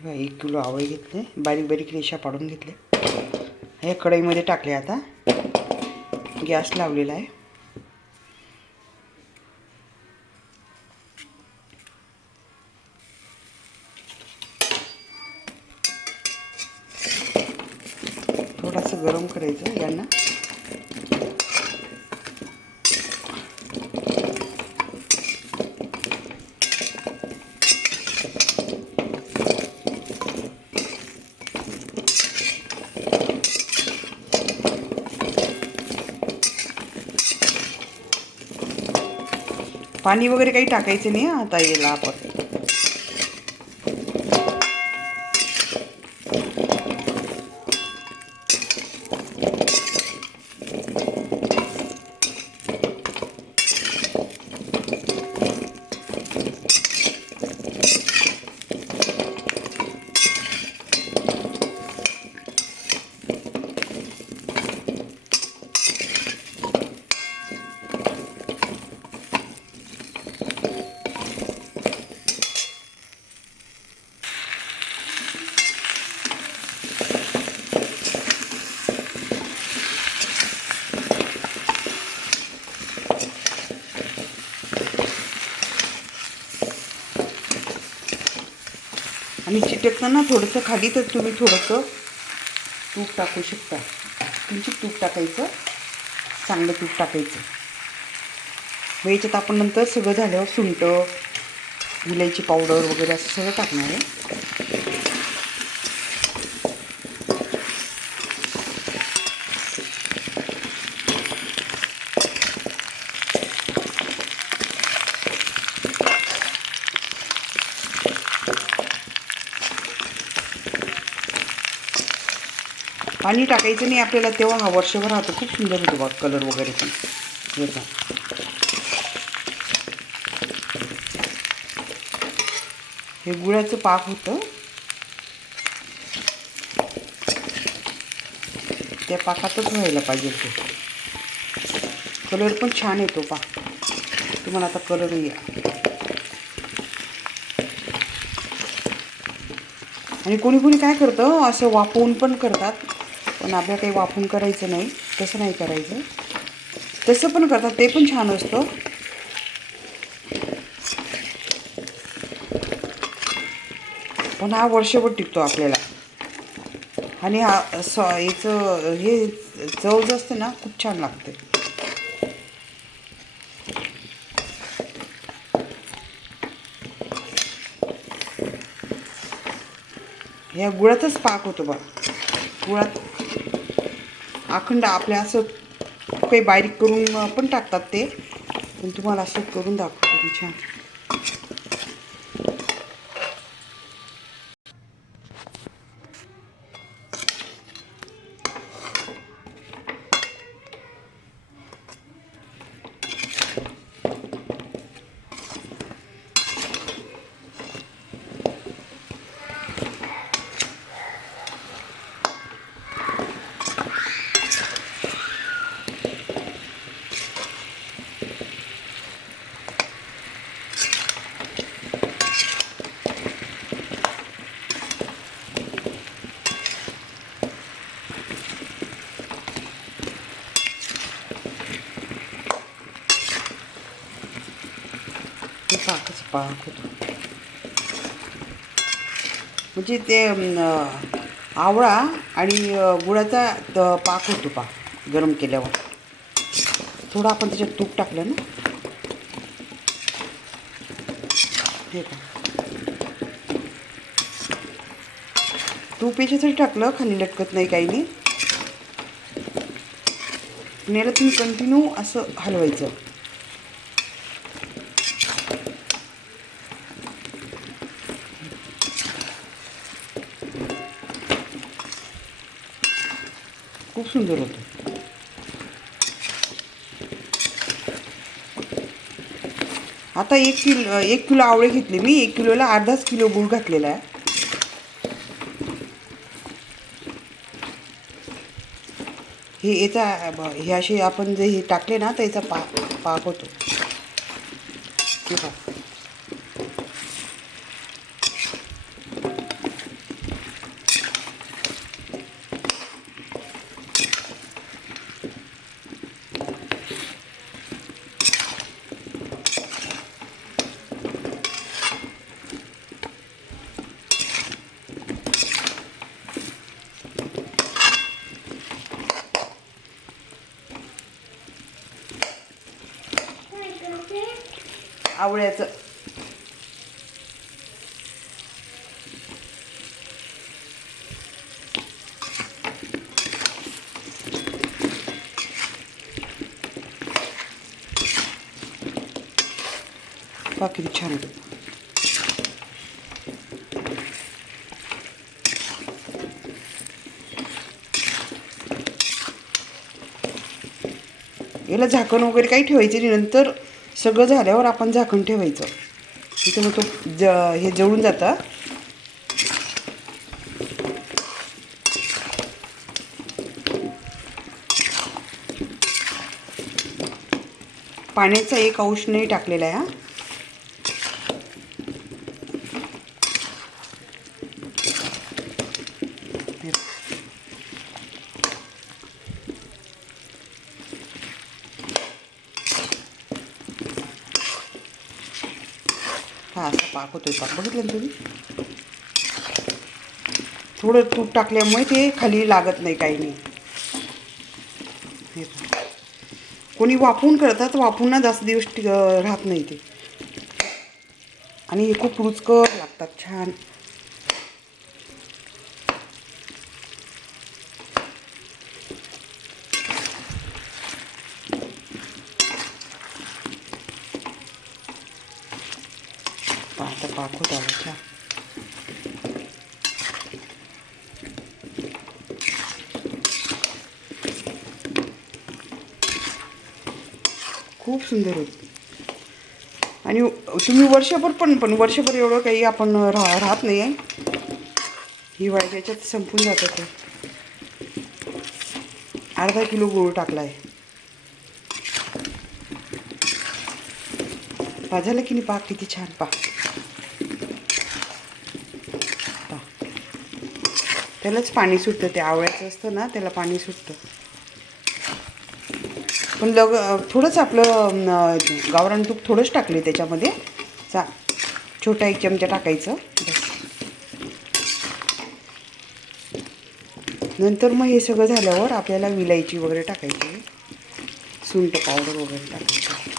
बघा एक किलो आवळे घेतले बारीक बारीक रेषा पाडून घेतले हे कढईमध्ये टाकले आता. गॅस लावलेला आहे. पाणी वगैरे काही टाकायचं नाही आता याला आपण. आणि थोडंसं खाली तर तुम्ही थोडंसं तूप टाकू शकता. किंचित तूप टाकायचं चांगलं तूप टाकायचं. मग याच्यात आपण नंतर सगळं झाल्यावर सुंट विलायची पावडर वगैरे असं सगळं टाकणार आहे. पाणी टाकायचं नाही आपल्याला तेव्हा हा वर्षभर राहतो. खूप सुंदर होतो बघ कलर वगैरे पण. याचा हे गुळाचं पाक होतं. त्या पाकातच व्हायला पाहिजे ते कलर पण छान येतो पाक तुम्हाला आता कलर या. आणि कोणी कोणी काय करतं असं वापवून पण करतात. पण आपल्याला काही वाफवून करायचं नाही तसं नाही करायचं. तसं पण करतात ते पण छान असतं. पण हा वर्षभर टिकतो आपल्याला. आणि हा स याचं हे चव जे असते ना खूप छान लागते. या गुळातच पाक होतो बा गुळात अखंड आपल्या असं काही बारीक करून पण टाकतात ते. पण तुम्हाला असं करून दाखवतो छान हे पाकच होतो म्हणजे ते आवळा आणि गुळाचा पाक होतो पाक गरम केल्यावर. थोडं आपण त्याच्यात तूप टाकलं ना. हे का तूप याच्यासाठी टाकलं खाली लटकत नाही काही नाही. याला तुम्ही कंटिन्यू असं हलवायचं. खूप सुंदर होतं आता एक किलो एक किलो आवळे घेतले मी एक किलोला अर्धाच किलो गूळ घातलेला आहे. हे याचा ब- हे असे आपण जे हे टाकले ना तर याचा पाक पाक होतो. आवळ्याचं. बाकी छान याला झाकण वगैरे काही ठेवायचे नाही. नंतर सगळं झाल्यावर आपण झाकण ठेवायचं. तिथं मग तो ज हे जळून जातं. पाण्याचा एक अंश नाही टाकलेला आहे हा. पाकवतोय पाक बघितलं ना तुम्ही? थोडं तूप टाकल्यामुळे ते खाली लागत नाही काही नाही. कोणी वाफवून करतात वाफवून ना जास्त दिवस राहत नाही ते. आणि हे खूप रुचकर लागतात छान. पाहता पाक खूप सुंदर होत. आणि तुम्ही वर्षभर पण पण वर्षभर एवढं काही आपण राह राहत नाही आहे. हिवाळ्याच्या याच्यात संपून जातं ते. अर्धा किलो गूळ टाकला आहे भाजायला की नाही? पाक किती छान पाक त्यालाच पाणी सुटतं ते आवळ्याचं असतं ना त्याला पाणी सुटतं. पण लग थोडंच आपलं गावरण गावरान तूप थोडंच टाकले त्याच्यामध्ये. चा छोटा एक चमचा टाकायचं. बस. नंतर मग हे सगळं झाल्यावर आपल्याला विलायची वगैरे टाकायची. सुंट पावडर वगैरे टाकायची.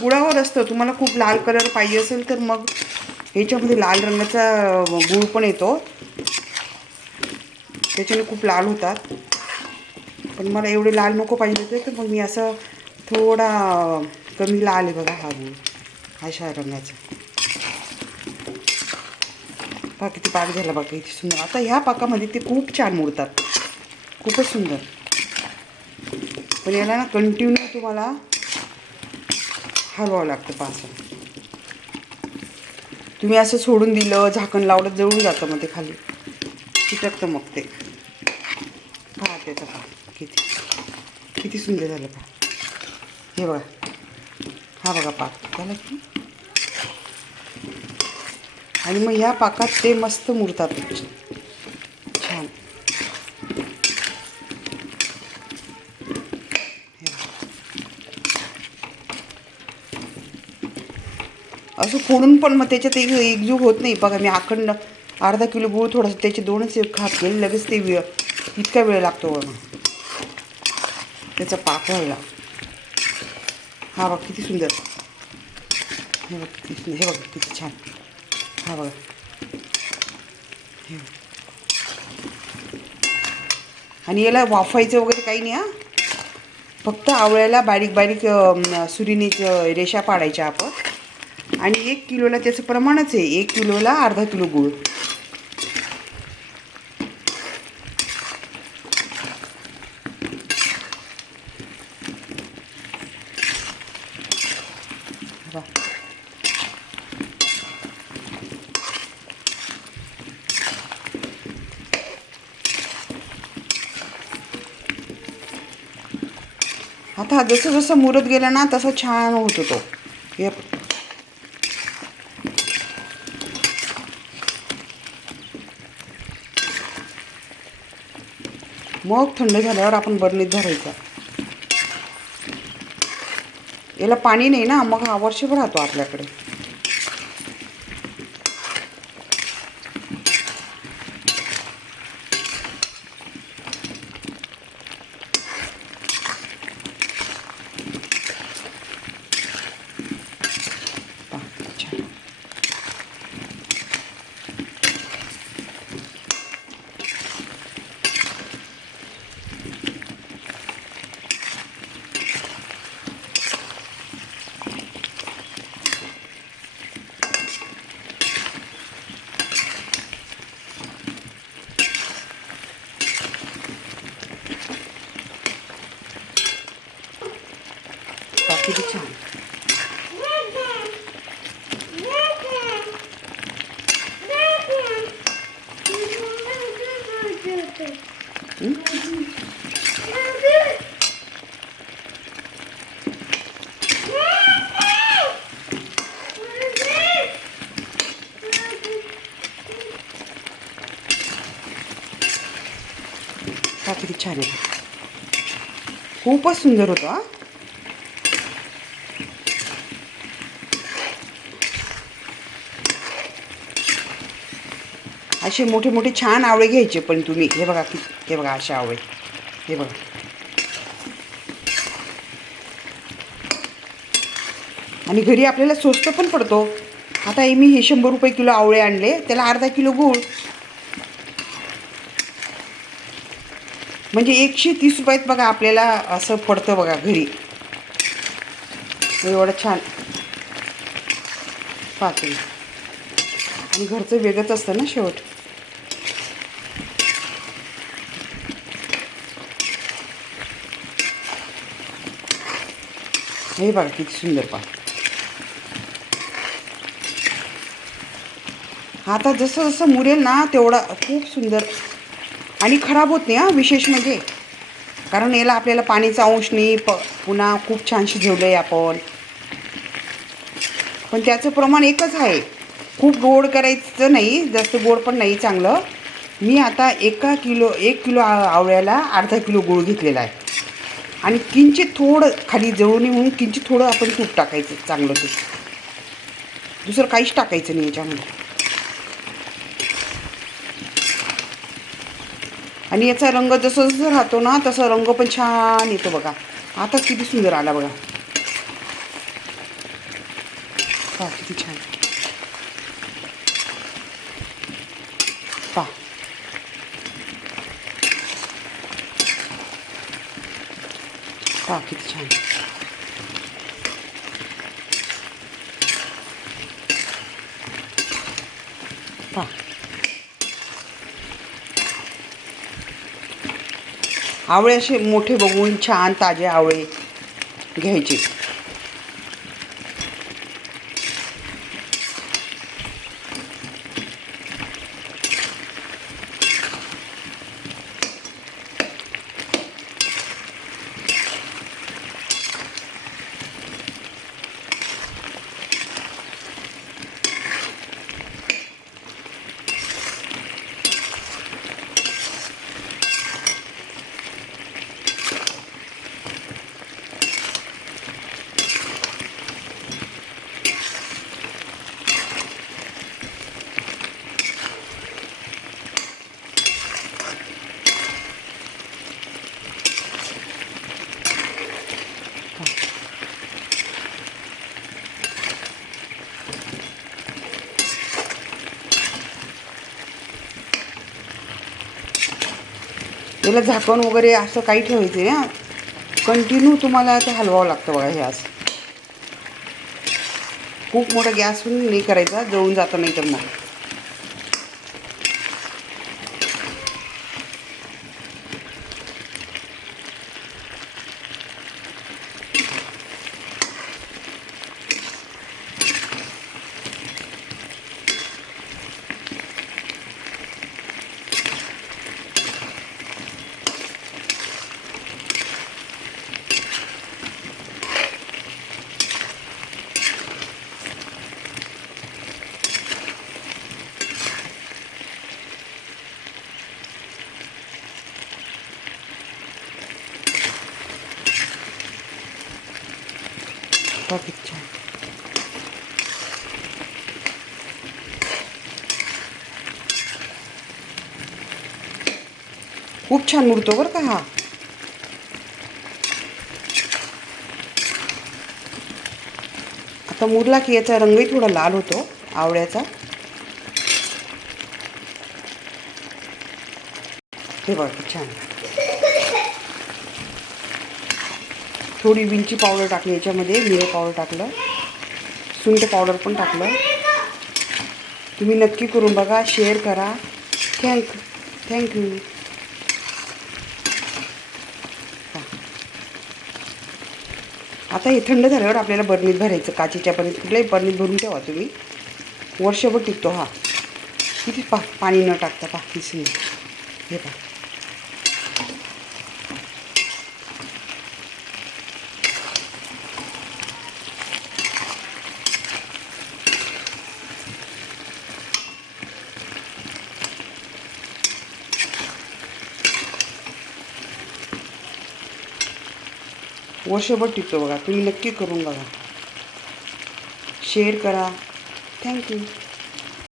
गुळावर असतं. तुम्हाला खूप लाल कलर पाहिजे असेल तर मग ह्याच्यामध्ये लाल रंगाचा गुळ पण येतो. त्याच्याने खूप लाल होतात. पण मला एवढे लाल नको पाहिजे होते तर मग मी असं थोडा कमी लाल आहे बघा हा गुळ. अशा रंगाचा. पहा किती पाक झाला बघा किती सुंदर. आता ह्या पाकामध्ये ते खूप छान मोडतात खूपच सुंदर. पण याला ना कंटिन्यू तुम्हाला हलवावं लागतं पाच तुम्ही असं सोडून दिलं झाकण लावलं जळून जातं मग ते खाली. चिटकतं मग ते. पहा त्याचं पहा. किती किती सुंदर झालं पहा. हे बघा. हा बघा पाक. झाला की? आणि मग ह्या पाकात ते मस्त मुरतात. असं फोडून पण मग त्याच्यात एक एकजू होत नाही. बघा मी अखंड अर्धा किलो गूळ थोडंसं त्याचे दोनच खात केले लगेच ते वेळ इतका वेळ लागतो बघा त्याचा पाक व्हायला हा बघ किती सुंदर. हे बघ किती सुंदर. हे बघ किती छान. हा बघा. आणि याला वाफायचं वगैरे काही नाही हा? फक्त आवळ्याला बारीक बारीक अं, सुरीनेच रेषा पाडायच्या आपण. आणि एक किलोला त्याचं प्रमाणच आहे. एक किलोला अर्धा किलो गूळ. आता जसं जसं मुरत गेला ना तसं छान होत होतो. हे मग थंड झाल्यावर आपण बरणीत धरायचा. याला पाणी नाही ना मग हा वर्षभर राहतो आपल्याकडे. किती छान हा किती छान आहे खूपच सुंदर होतं हा असे मोठे मोठे छान आवळे घ्यायचे पण तुम्ही. हे बघा की हे बघा असे आवळे. हे बघा. आणि घरी आपल्याला स्वस्त पण पडतो. आता हे मी हे शंभर रुपये किलो आवळे आणले. त्याला अर्धा किलो गूळ. म्हणजे एकशे तीस रुपयात बघा आपल्याला असं पडतं बघा घरी. एवढं छान. पाहते आणि घरचं वेगळंच असतं ना शेवट. हे बघा किती सुंदर पा आता जसं जसं मुरेल ना तेवढा खूप सुंदर आणि खराब होत नाही हां विशेष म्हणजे. कारण याला आपल्याला पाण्याचा अंश नाही प पुन्हा खूप छान शिजवलं आहे आपण. पण त्याचं प्रमाण एकच आहे. खूप गोड करायचं नाही जास्त गोड पण नाही चांगलं. मी आता एका किलो एक किलो आवळ्याला अर्धा किलो गूळ घेतलेला आहे. आणि किंचित थोडं खाली जळून म्हणून किंचित थोडं आपण तूप टाकायचं चांगलं तूप. दुसरं काहीच टाकायचं नाही याच्यामध्ये. आणि याचा रंग जसं जसं राहतो ना तसा रंग पण छान येतो बघा. आताच किती सुंदर आला बघा. पहा किती छान पहा पहा किती छान पहा आवळे असे मोठे बघून छान ताजे आवळे घ्यायचे. याला झाकण वगैरे असं काही ठेवायचं ना कंटिन्यू तुम्हाला ते हलवावं लागतं बघा हे असं. खूप मोठा गॅस पण नाही करायचा जळून जातं नाही. तर मग बघा किती खूप छान मुरतो बरं का हा. आता मुरला की याचा रंगही थोडा लाल होतो आवळ्याचा. हे बघा छान. थोडी विंची पावडर टाकली याच्यामध्ये मिरे पावडर टाकलं. सुंठ पावडर पण टाकलं. तुम्ही नक्की करून बघा शेअर करा. थँक थँक्यू आता हे थंड झाल्यावर आपल्याला बर्नीत भरायचं काचेच्या पर्यंत कुठल्याही बर्नीत भरून ठेवा तुम्ही. वर्षभर टिकतो हा. किती पा पाणी न टाकता पा दिसून हे पा वर्षभर टिकतो बघा. तुम्ही नक्की करून बघा. शेअर करा. थँक्यू